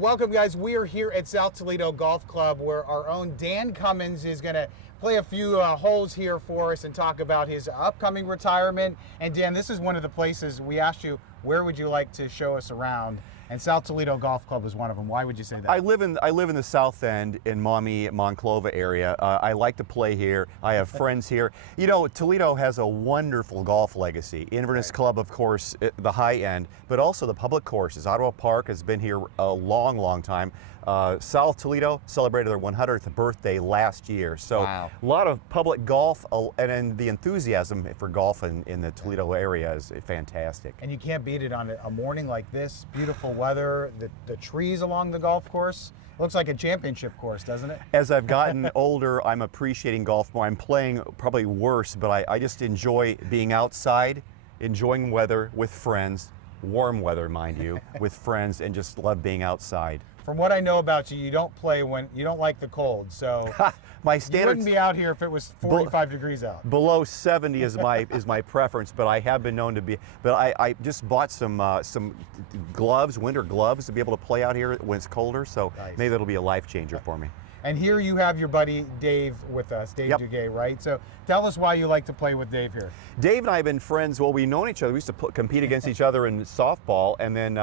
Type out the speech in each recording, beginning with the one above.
Welcome, guys. We are here at South Toledo Golf Club where our own Dan Cummins is going to play a few holes here for us and talk about his upcoming retirement. And Dan, this is one of the places we asked you, where would you like to show us around? And South Toledo Golf Club is one of them. Why would you say that? I live in the South End in Maumee, Monclova area. I like to play here. I have friends here. You know, Toledo has a wonderful golf legacy. Inverness Club, of course, the high end, but also the public courses. Ottawa Park has been here a long, long time. South Toledo celebrated their 100th birthday last year. So wow. A lot of public golf, and the enthusiasm for golf in the Toledo area is fantastic. And you can't beat it on a morning like this. Beautiful weather, the trees along the golf course. It looks like a championship course, doesn't it? As I've gotten older, I'm appreciating golf more. I'm playing probably worse, but I just enjoy being outside, enjoying weather with friends, warm weather, mind you, with friends, and just love being outside. From what I know about you, you don't play when you don't like the cold, so my you standard wouldn't be out here if it was 45 degrees out. Below 70 is my preference, but I have been known to be. But I just bought some gloves, winter gloves, to be able to play out here when it's colder. So nice. Maybe that'll be a life changer for me. And here you have your buddy Dave with us, Dave Yep. Duguay, right? So tell us why you like to play with Dave here. Dave and I have been friends. Well, we've known each other. We used to compete against each other in softball, and then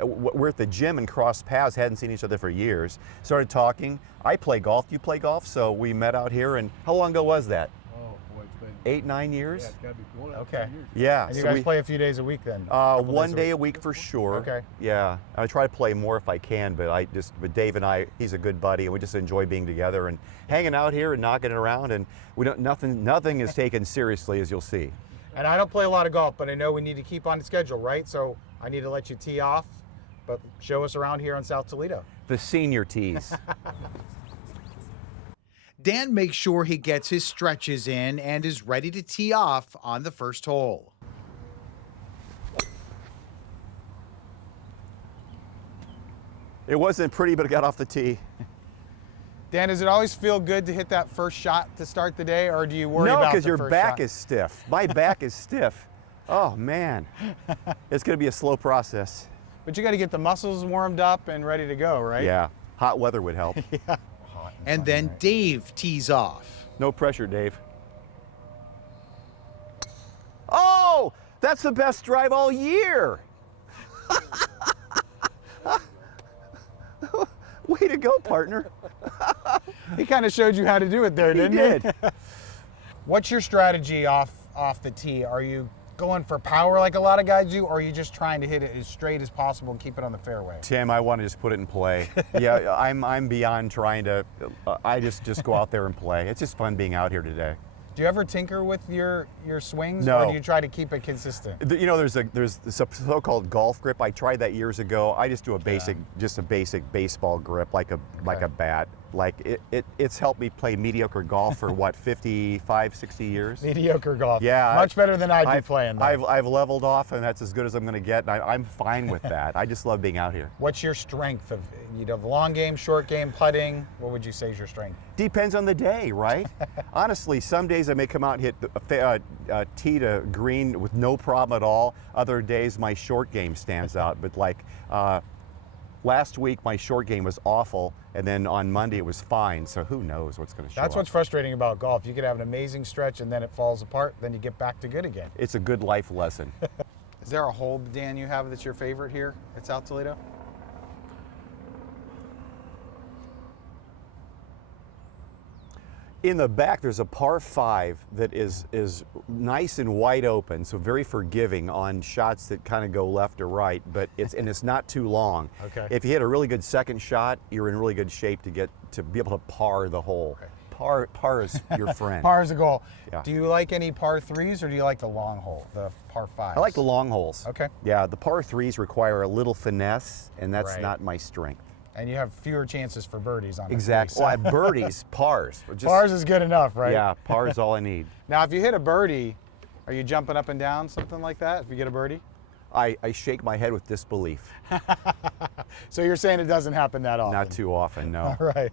we're at the gym and crossed paths. Hadn't seen each other for years. Started talking. I play golf. You play golf, so we met out here. And how long ago was that? Oh, boy, it's been 8, 9 years. Yeah, it's got to be going on Okay. 10 years. Yeah. And you so guys we play a few days a week then? one day a week for sure. Okay. Yeah. I try to play more if I can, but but Dave and I, he's a good buddy, and we just enjoy being together and hanging out here and knocking it around. And we don't nothing is taken seriously, as you'll see. And I don't play a lot of golf, but I know we need to keep on the schedule, right? So I need to let you tee off, but show us around here on South Toledo. The senior tees. Dan makes sure he gets his stretches in and is ready to tee off on the first hole. It wasn't pretty, but it got off the tee. Dan, does it always feel good to hit that first shot to start the day, or do you worry No, about because the your first back shot? is stiff. My back is stiff. Oh, man. It's going to be a slow process. But you got to get the muscles warmed up and ready to go, right? Yeah. Hot weather would help. Yeah. And then Dave tees off. No pressure, Dave. Oh, that's the best drive all year. Way to go, partner. He kind of showed you how to do it there, didn't he? He did. What's your strategy off the tee? Are you going for power like a lot of guys do, or are you just trying to hit it as straight as possible and keep it on the fairway? Tim, I want to just put it in play. Yeah, I'm beyond trying to. I just go out there and play. It's just fun being out here today. Do you ever tinker with your swings, No. or do you try to keep it consistent? You know, there's this so-called golf grip. I tried that years ago. I just do a basic, just a basic baseball grip, like a bat. Like it's helped me play mediocre golf for what, 55, 60 years? Mediocre golf. Yeah. Much better than I'd be playing, though. I've leveled off, and that's as good as I'm going to get. And I'm fine with that. I just love being out here. What's your strength of, the long game, short game, putting? What would you say is your strength? Depends on the day, right? Honestly, some days I may come out and hit a tee to green with no problem at all. Other days my short game stands out. But like last week, my short game was awful, and then on Monday it was fine. So who knows what's going to show up. That's what's frustrating about golf. You could have an amazing stretch, and then it falls apart. Then you get back to good again. It's a good life lesson. Is there a hole, Dan, you have that's your favorite here at South Toledo? In the back, there's a par 5 that is nice and wide open, so very forgiving on shots that kind of go left or right, but it's not too long. Okay. If you hit a really good second shot, you're in really good shape to be able to par the hole. Okay. Par is your friend. Par is the goal. Yeah. Do you like any par 3s, or do you like the long hole, the par 5s? I like the long holes. Okay. Yeah, the par 3s require a little finesse, and that's Right. not my strength. And you have fewer chances for birdies on the Exactly. three, Well, so- I birdies, pars. Pars is good enough, right? Yeah, par is all I need. Now, if you hit a birdie, are you jumping up and down, something like that, if you get a birdie? I shake my head with disbelief. So you're saying it doesn't happen that often? Not too often, no. All right.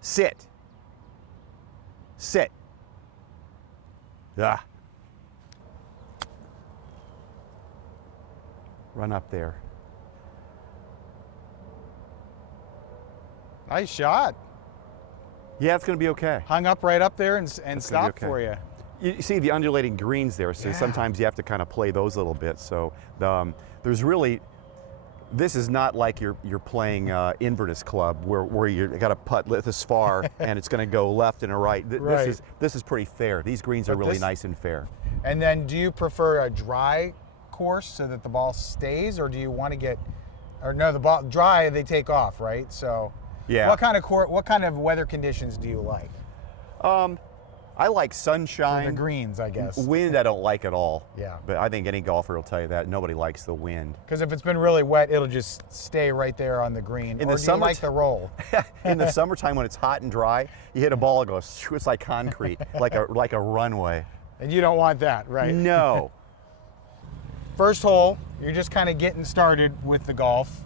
Sit. Sit. Ah. Run up there. Nice shot. Yeah, it's going to be okay. Hung up right up there and stopped okay. for you. You see the undulating greens there, so sometimes you have to kind of play those a little bit. So there's really, this is not like you're playing Inverness Club where you got to putt this far and it's going to go left and a right. This is pretty fair. These greens are really nice and fair. And then, do you prefer a dry course so that the ball stays, or do you want to get, or no, the ball dry they take off, right? So yeah. What kind of weather conditions do you like? I like sunshine. For the greens, I guess. Wind, I don't like at all. Yeah. But I think any golfer will tell you that nobody likes the wind. Because if it's been really wet, it'll just stay right there on the green. In or the do you summer like the roll? In the summertime when it's hot and dry, you hit a ball, it goes, it's like concrete, like a runway. And you don't want that, right? No. First hole, you're just kind of getting started with the golf.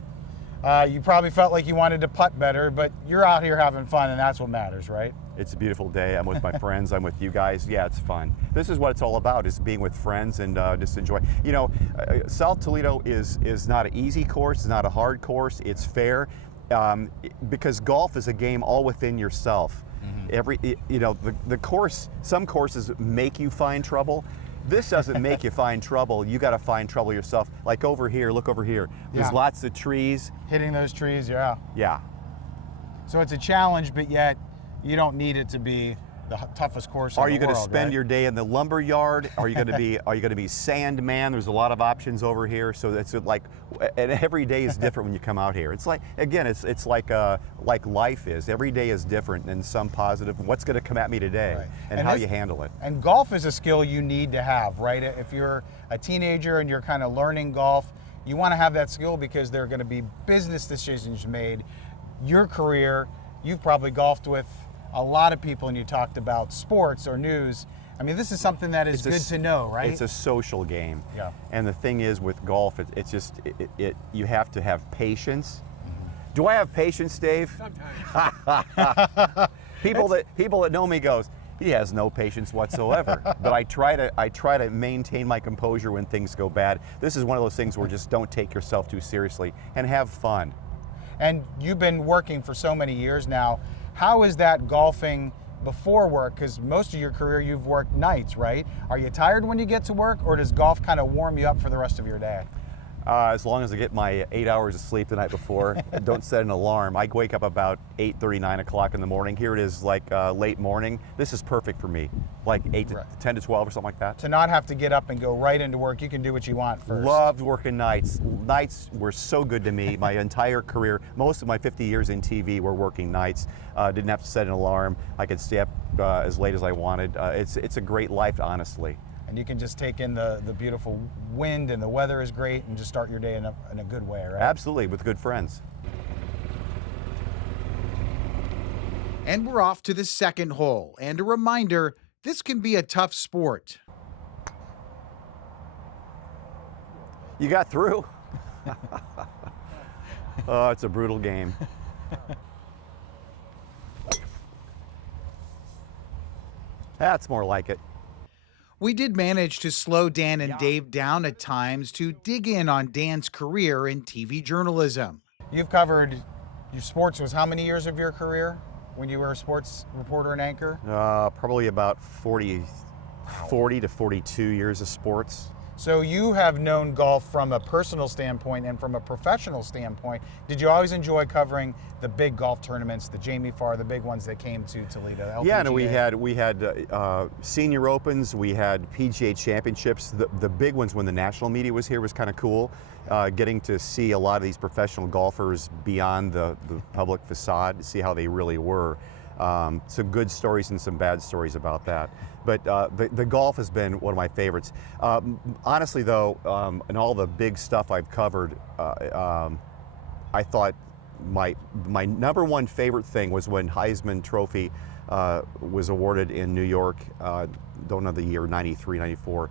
You probably felt like you wanted to putt better, but you're out here having fun, and that's what matters, right? It's a beautiful day. I'm with my friends. I'm with you guys. Yeah, it's fun. This is what it's all about, is being with friends and just enjoy. You know, South Toledo is not an easy course. It's not a hard course. It's fair because golf is a game all within yourself. The course, some courses make you find trouble. This doesn't make you find trouble. You got to find trouble yourself. Like over here, look over here. There's lots of trees. Hitting those trees, yeah. Yeah. So it's a challenge, but yet you don't need it to be the toughest course in the world. Are you going to spend right? your day in the lumber yard? Are you going to be sand man? There's a lot of options over here. So it's like, and every day is different when you come out here. It's like, again, it's like life is. Every day is different, and some positive. What's going to come at me today, right. and how you handle it. And golf is a skill you need to have, right? If you're a teenager and you're kind of learning golf, you want to have that skill because there are going to be business decisions made. Your career, you've probably golfed with a lot of people and you talked about sports or news. I mean, this is something that is good to know, right? It's a social game. Yeah. And the thing is with golf, it's just, you have to have patience. Do I have patience, Dave? Sometimes. People that know me goes, he has no patience whatsoever. But I try to maintain my composure when things go bad. This is one of those things where just don't take yourself too seriously and have fun. And you've been working for so many years now. How is that golfing before work? Because most of your career you've worked nights, right? Are you tired when you get to work, or does golf kind of warm you up for the rest of your day? As long as I get my 8 hours of sleep the night before, don't set an alarm. I wake up about 8:30, 9 o'clock in the morning. Here it is like late morning. This is perfect for me, like 10 to 12 or something like that. To not have to get up and go right into work, you can do what you want first. Loved working nights. Nights were so good to me. My entire career, most of my 50 years in TV were working nights. Didn't have to set an alarm. I could stay up as late as I wanted. It's a great life, honestly. And you can just take in the beautiful wind, and the weather is great, and just start your day in a good way, right? Absolutely, with good friends. And we're off to the second hole. And a reminder, this can be a tough sport. You got through? Oh, it's a brutal game. That's more like it. We did manage to slow Dan and Dave down at times to dig in on Dan's career in TV journalism. You've covered, your sports was how many years of your career when you were a sports reporter and anchor? Probably about 40 to 42 years of sports. So you have known golf from a personal standpoint and from a professional standpoint. Did you always enjoy covering the big golf tournaments, the Jamie Farr, the big ones that came to Toledo? LPGA? Yeah, no, we had senior opens, we had PGA championships. The big ones when the national media was here was kind of cool. Getting to see a lot of these professional golfers beyond the public facade, see how they really were. Some good stories and some bad stories about that. But the golf has been one of my favorites. Honestly, though, in all the big stuff I've covered, I thought my number one favorite thing was when Heisman Trophy was awarded in New York, don't know the year, 93, 94,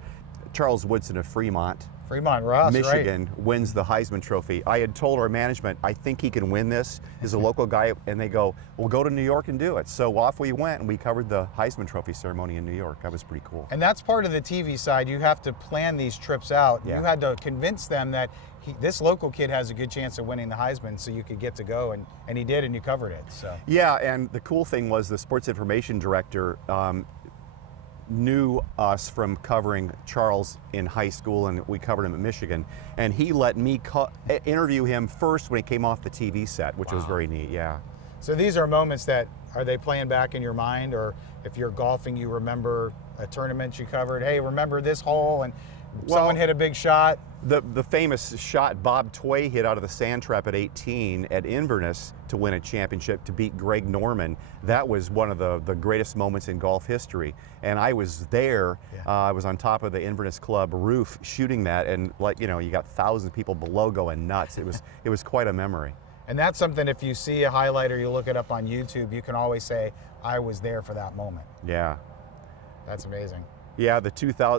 Charles Woodson of Fremont, Fremont Ross, Michigan, wins the Heisman Trophy. I had told our management, I think he can win this. He's a local guy, and they go, "We'll go to New York and do it." So off we went, and we covered the Heisman Trophy ceremony in New York. That was pretty cool. And that's part of the TV side. You have to plan these trips out. Yeah. You had to convince them that this local kid has a good chance of winning the Heisman, so you could get to go, and he did, and you covered it. So Yeah, and the cool thing was the sports information director knew us from covering Charles in high school, and we covered him at Michigan, and he let me interview him first when he came off the TV set, which was very neat. Yeah. So these are moments that, are they playing back in your mind, or if you're golfing, you remember a tournament you covered? Hey, remember this hole, and someone hit a big shot? The famous shot Bob Tway hit out of the sand trap at 18 at Inverness to win a championship to beat Greg Norman, that was one of the greatest moments in golf history. And I was there. I was on top of the Inverness Club roof shooting that, and you got thousands of people below going nuts. It was quite a memory. And that's something, if you see a highlight or you look it up on YouTube, you can always say, I was there for that moment. Yeah. That's amazing. Yeah,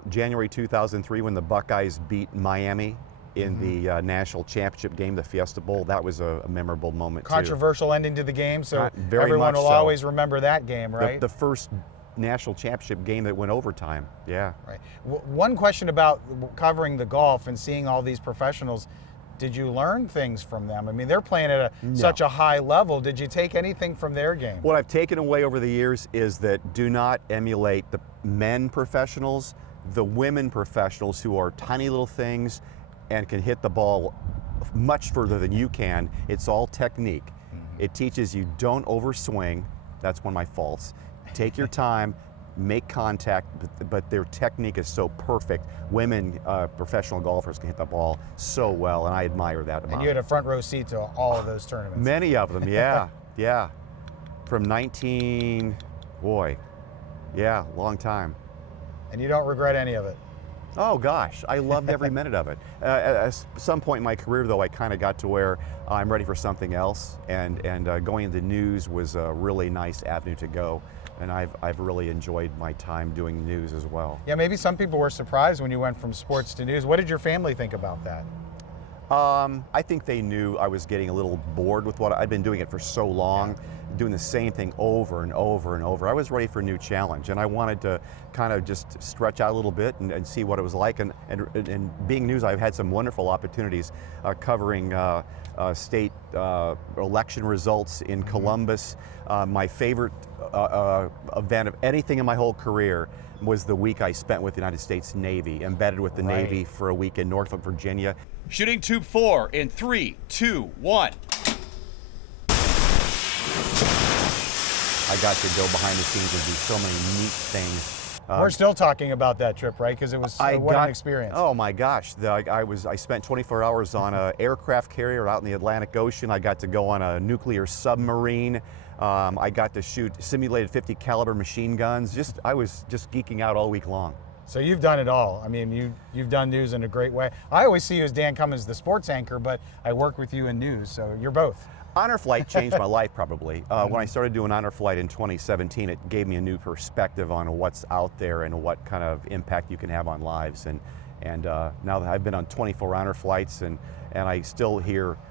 January 2003 when the Buckeyes beat Miami in the national championship game, the Fiesta Bowl, that was a memorable moment Controversial ending to the game, so very everyone much will so. always remember that game, right? The first national championship game that went overtime, yeah. Right. One question about covering the golf and seeing all these professionals, did you learn things from them? I mean, they're playing at such a high level. Did you take anything from their game? What I've taken away over the years is that do not emulate the men professionals, the women professionals who are tiny little things and can hit the ball much further than you can. It's all technique. It teaches you don't overswing. That's one of my faults. Take your time, make contact, but their technique is so perfect. Women, professional golfers can hit the ball so well, and I admire that about And you had a front row seat to all of those tournaments. Many of them, yeah, yeah. From long time. And you don't regret any of it? Oh gosh, I loved every minute of it. At some point in my career, though, I kind of got to where I'm ready for something else, and going into news was a really nice avenue to go. And I've really enjoyed my time doing news as well. Yeah, maybe some people were surprised when you went from sports to news. What did your family think about that? I think they knew I was getting a little bored with what I'd been doing it for so long, doing the same thing over and over and over. I was ready for a new challenge, and I wanted to kind of just stretch out a little bit and see what it was like. And being news, I've had some wonderful opportunities covering state election results in Columbus. My favorite event of anything in my whole career was the week I spent with the United States Navy, embedded with the Navy for a week in Norfolk, Virginia. Shooting tube 4 in 3, 2, 1. I got to go behind the scenes and do so many neat things. We're still talking about that trip, right? Because it was what an experience. Oh my gosh! I spent 24 hours on an aircraft carrier out in the Atlantic Ocean. I got to go on a nuclear submarine. I got to shoot simulated 50 caliber machine guns. I was just geeking out all week long. So you've done it all. I mean, you've done news in a great way. I always see you as Dan Cummins, the sports anchor, but I work with you in news, so you're both. Honor Flight changed my life probably. When I started doing Honor Flight in 2017, it gave me a new perspective on what's out there and what kind of impact you can have on lives. And now that I've been on 24 Honor Flights, and I still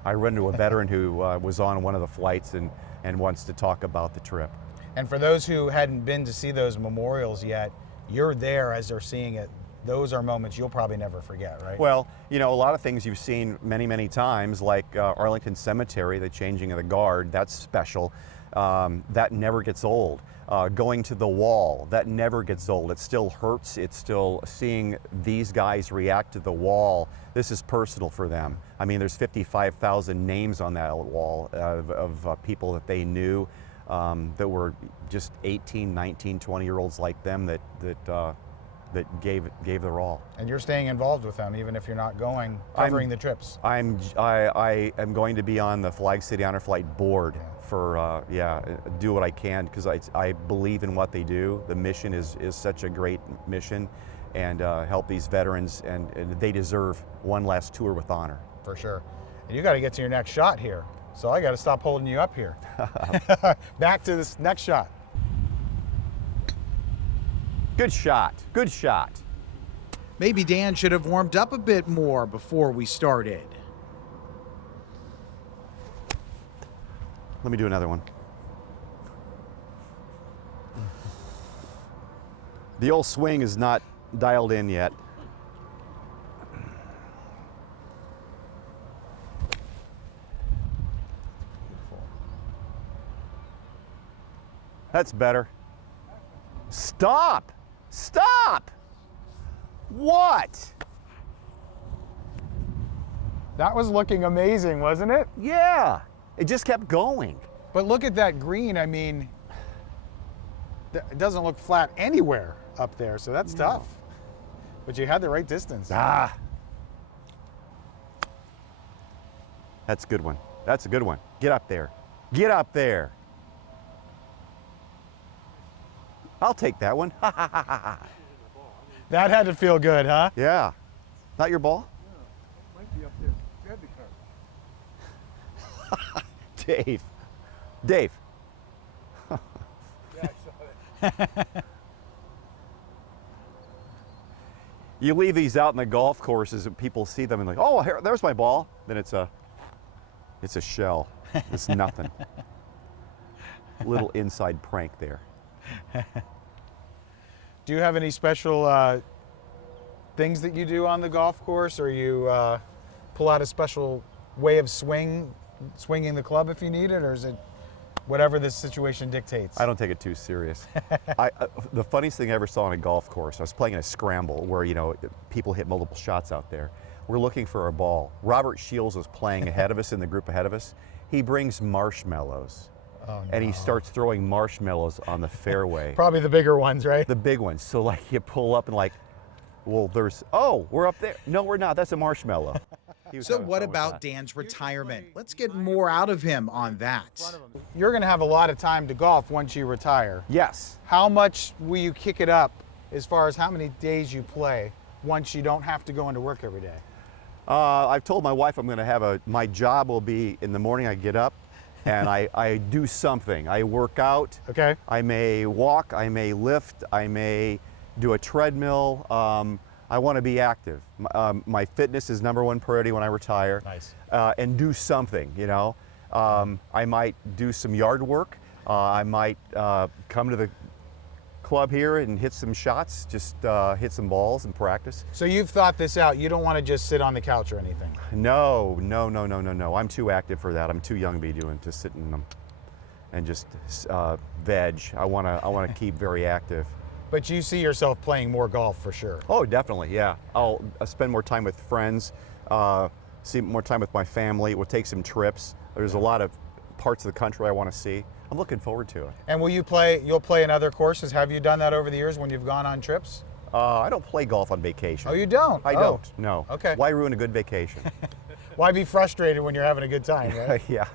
I run into a veteran who was on one of the flights and wants to talk about the trip. And for those who hadn't been to see those memorials yet, you're there as they're seeing it. Those are moments you'll probably never forget, right? Well, a lot of things you've seen many, many times, like Arlington Cemetery, the changing of the guard, that's special. That never gets old. Going to the wall, that never gets old. It still hurts. It's still seeing these guys react to the wall. This is personal for them. I mean, there's 55,000 names on that wall of people that they knew that were just 18, 19, 20-year-olds like them that gave their all. And you're staying involved with them, even if you're not covering the trips. I am going to be on the Flag City Honor Flight board for do what I can, because I believe in what they do. The mission is such a great mission, and help these veterans, and they deserve one last tour with honor. For sure. And you got to get to your next shot here. So I got to stop holding you up here. Back to this next shot. Good shot. Good shot. Maybe Dan should have warmed up a bit more before we started. Let me do another one. The old swing is not dialed in yet. That's better. Stop! Stop! What? That was looking amazing, wasn't it? Yeah, it just kept going. But look at that green. I mean, it doesn't look flat anywhere up there, so that's tough. But you had the right distance. Ah. That's a good one. That's a good one. Get up there. Get up there. I'll take that one. That had to feel good, huh? Yeah. Not your ball? Might be up there. Grab the cart. Dave. Dave. Yeah, I saw that. You leave these out in the golf courses and people see them and like, oh, here, there's my ball. Then it's a shell. It's nothing. Little inside prank there. Do you have any special things that you do on the golf course, or you pull out a special way of swinging the club if you need it, or is it whatever the situation dictates? I don't take it too serious. The funniest thing I ever saw on a golf course, I was playing in a scramble where, you know, people hit multiple shots out there. We're looking for a ball. Robert Shields was playing ahead of us in the group ahead of us. He brings marshmallows. Oh, And he no. starts throwing marshmallows on the fairway. Probably the bigger ones, right? The big ones. So like you pull up and like, well, oh, we're up there. No, we're not. That's a marshmallow. He was So having what fun with about that. Dan's retirement? Let's get more out of him on that. You're going to have a lot of time to golf once you retire. Yes. How much will you kick it up as far as how many days you play once you don't have to go into work every day? I've told my wife I'm going to have my job will be in the morning I get up and I do something. I work out. Okay. I may walk, I may lift, I may do a treadmill. I want to be active. My fitness is #1 priority when I retire. Nice. And do something, you know. I might do some yard work. I might come to the club here and hit some shots, just hit some balls and practice. So you've thought this out. You don't want to just sit on the couch or anything. No. I'm too active for that. I'm too young to be to sit in them and just veg. I want to keep very active. But you see yourself playing more golf for sure. Oh, definitely, yeah. I'll spend more time with friends, see more time with my family. We'll take some trips. There's a lot of parts of the country I want to see. I'm looking forward to it. And you'll play in other courses? Have you done that over the years when you've gone on trips? I don't play golf on vacation. Oh, you don't? I don't, no. Okay. Why ruin a good vacation? Why be frustrated when you're having a good time, right? Yeah.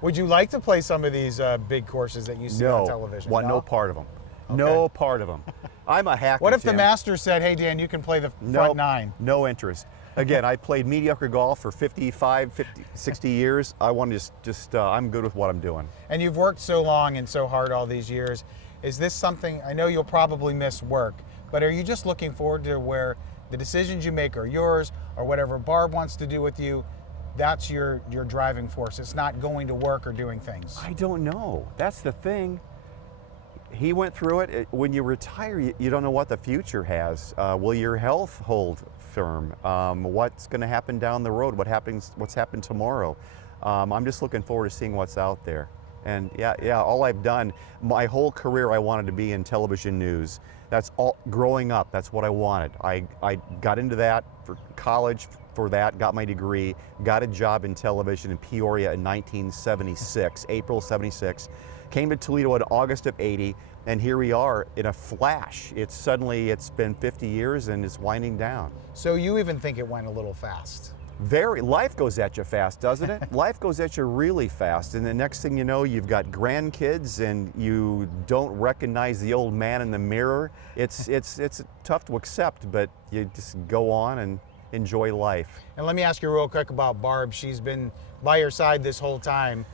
Would you like to play some of these big courses that you see on television? Want no part of them. No part of them. I'm a hacker. What if the Tim. Masters said, hey, Dan, you can play the Nope, front nine? No interest. Again, I played mediocre golf for 55, 50, 60 years. I want to just I'm good with what I'm doing. And you've worked so long and so hard all these years. Is this something, I know you'll probably miss work, but are you just looking forward to where the decisions you make are yours, or whatever Barb wants to do with you, that's your driving force? It's not going to work or doing things. I don't know. That's the thing. He went through it. When you retire, you don't know what the future has. Will your health hold firm? What's going to happen down the road? What's happened tomorrow? I'm just looking forward to seeing what's out there. And yeah, all I've done, my whole career I wanted to be in television news. That's all, growing up, that's what I wanted. I got into that for college, for that, got my degree, got a job in television in Peoria in 1976, April 76. Came to Toledo in August of '80, and here we are in a flash. It's been 50 years and it's winding down. So you even think it went a little fast? Life goes at you fast, doesn't it? Life goes at you really fast, and the next thing you know, you've got grandkids and you don't recognize the old man in the mirror. It's tough to accept, but you just go on and enjoy life. And let me ask you real quick about Barb. She's been by your side this whole time.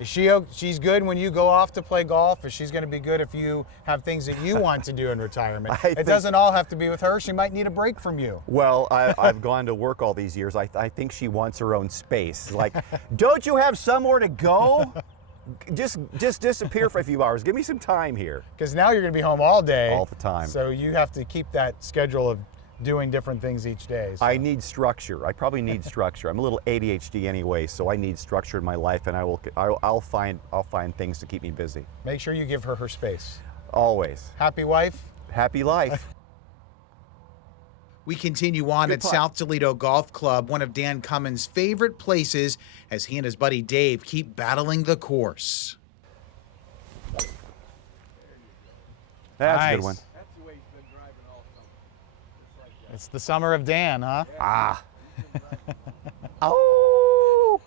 She's good when you go off to play golf, or she's going to be good if you have things that you want to do in retirement? It doesn't all have to be with her. She might need a break from you. Well, I've gone to work all these years. I think she wants her own space. Like, don't you have somewhere to go? Just disappear for a few hours. Give me some time here. Because now you're going to be home all day. All the time. So you have to keep that schedule of doing different things each day. So. I need structure. I probably need structure. I'm a little ADHD anyway, so I need structure in my life, and I'll find things to keep me busy. Make sure you give her her space. Always. Happy wife. Happy life. We continue on at South Toledo Golf Club, one of Dan Cummins' favorite places, as he and his buddy Dave keep battling the course. That's Nice. a good one. That's the way he's been driving all summer. Just like that. It's the summer of Dan, huh? Ah. Oh.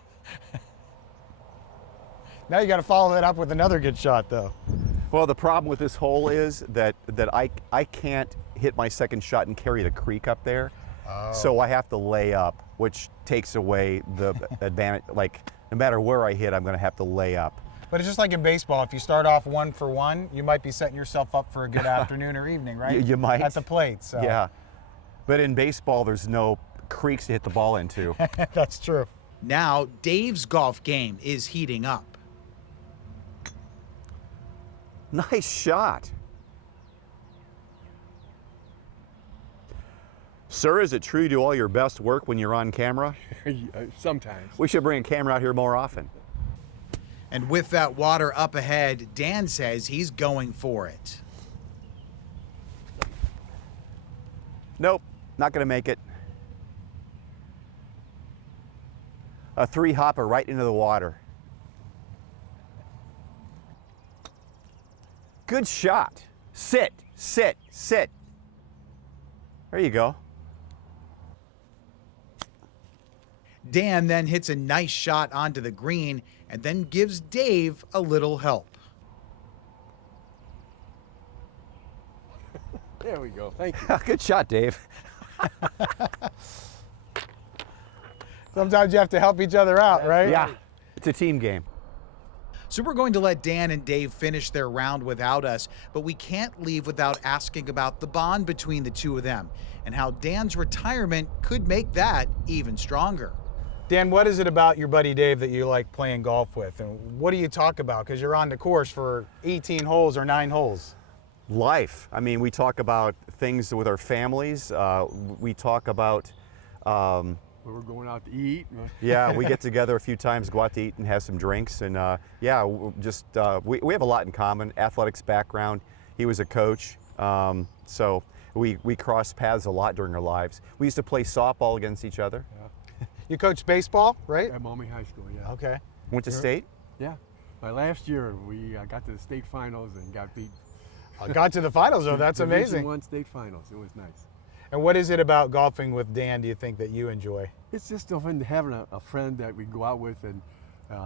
Now you got to follow that up with another good shot, though. Well, the problem with this hole is that I can't hit my second shot and carry the creek up there. Oh. So I have to lay up, which takes away the advantage. Like, no matter where I hit, I'm going to have to lay up. But it's just like in baseball. If you start off 1 for 1, you might be setting yourself up for a good afternoon or evening, right? You might. At the plate. So. Yeah. But in baseball, there's no creeks to hit the ball into. That's true. Now, Dave's golf game is heating up. Nice shot. Sir, is it true you do all your best work when you're on camera? Sometimes. We should bring a camera out here more often. And with that water up ahead, Dan says he's going for it. Nope, not gonna make it. A 3-hopper right into the water. Good shot. Sit, sit, sit. There you go. Dan then hits a nice shot onto the green and then gives Dave a little help. There we go. Thank you. Good shot, Dave. Sometimes you have to help each other out, right? Yeah, it's a team game. So we're going to let Dan and Dave finish their round without us, but we can't leave without asking about the bond between the two of them and how Dan's retirement could make that even stronger. Dan, what is it about your buddy Dave that you like playing golf with? And what do you talk about? Because you're on the course for 18 holes or 9 holes. Life. I mean, we talk about things with our families. We talk about, We're going out to eat. yeah, we get together a few times, go out to eat and have some drinks. And yeah, we have a lot in common. Athletics background. He was a coach. So we crossed paths a lot during our lives. We used to play softball against each other. You coach baseball, right? At Maumee High School, yeah. Okay. Went to state. Yeah. Last year, we got to the state finals and got beat. Got to the finals, though. That's amazing. Division I state finals. It was nice. And what is it about golfing with Dan do you think that you enjoy? It's just fun having a friend that we go out with, and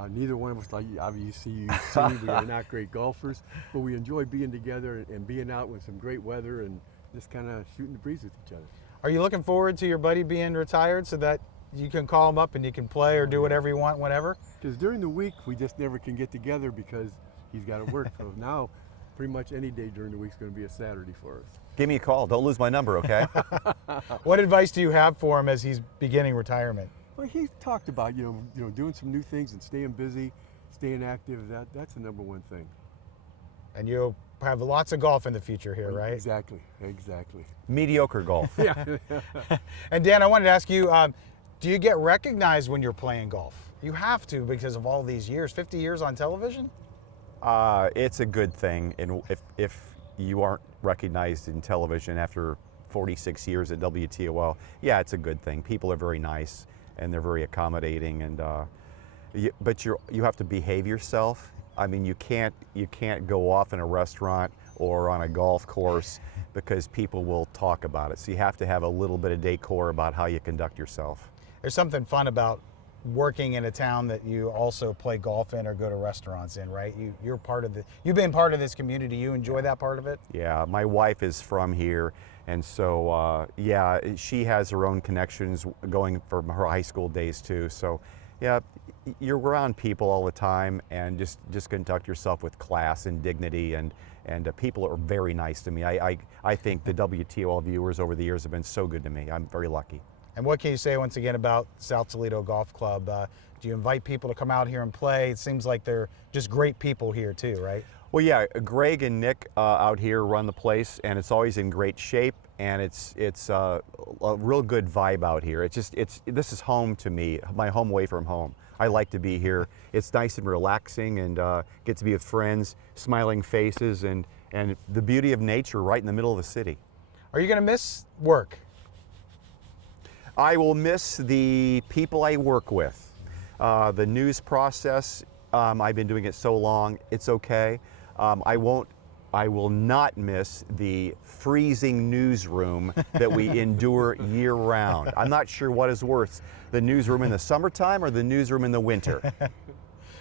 neither one of us, like obviously you see, we are not great golfers, but we enjoy being together and being out with some great weather and just kind of shooting the breeze with each other. Are you looking forward to your buddy being retired so that you can call him up and you can play or do whatever you want whenever? Because during the week, we just never can get together because he's got to work. So now, pretty much any day during the week is going to be a Saturday for us. Give me a call. Don't lose my number, okay? What advice do you have for him as he's beginning retirement? Well, he talked about doing some new things and staying busy, staying active. That's the number one thing. And you'll have lots of golf in the future here, right? Exactly. Mediocre golf. Yeah. And Dan, I wanted to ask you, do you get recognized when you're playing golf? You have to because of all these years, 50 years on television? It's a good thing, and if you aren't recognized in television after 46 years at WTOL, yeah, it's a good thing. People are very nice and they're very accommodating, and but you have to behave yourself. I mean, you can't go off in a restaurant or on a golf course because people will talk about it. So you have to have a little bit of decor about how you conduct yourself. There's something fun about working in a town that you also play golf in or go to restaurants in, right? You're part of you've been part of this community. You enjoy that part of it? Yeah, my wife is from here, and so yeah, she has her own connections going from her high school days too. So Yeah, you're around people all the time, and just conduct yourself with class and dignity, and people are very nice to me. I think the WTOL viewers over the years have been so good to me. I'm very lucky. And what can you say once again about South Toledo Golf Club? Do you invite people to come out here and play? It seems like they're just great people here too, right? Well, yeah, Greg and Nick out here run the place, and it's always in great shape, and it's a real good vibe out here. This is home to me, my home away from home. I like to be here. It's nice and relaxing, and get to be with friends, smiling faces, and the beauty of nature right in the middle of the city. Are you going to miss work? I will miss the people I work with. The news process, I've been doing it so long, it's okay. I will not miss the freezing newsroom that we endure year round. I'm not sure what is worse, the newsroom in the summertime or the newsroom in the winter.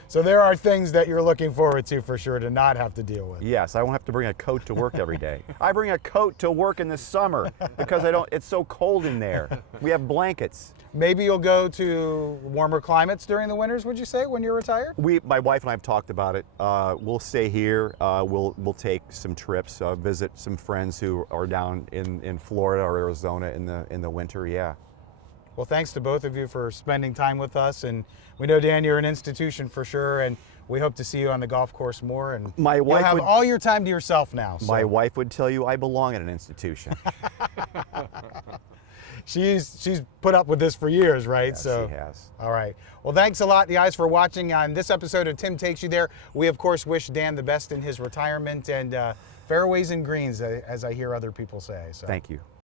So there are things that you're looking forward to for sure to not have to deal with. Yes, I won't have to bring a coat to work every day. I bring a coat to work in the summer because it's so cold in there. We have blankets. Maybe you'll go to warmer climates during the winters, would you say, when you're retired? My wife and I have talked about it. We'll stay here. We'll take some trips, visit some friends who are down in Florida or Arizona in the winter. Yeah. Well, thanks to both of you for spending time with us, and we know, Dan, you're an institution for sure, and we hope to see you on the golf course more. And my wife you'll have all your time to yourself now. So. My wife would tell you I belong at an institution. She's put up with this for years, right? Yes, so she has. All right. Well, thanks a lot, guys, for watching on this episode of Tim Takes You There. We, of course, wish Dan the best in his retirement, and fairways and greens, as I hear other people say. So. Thank you.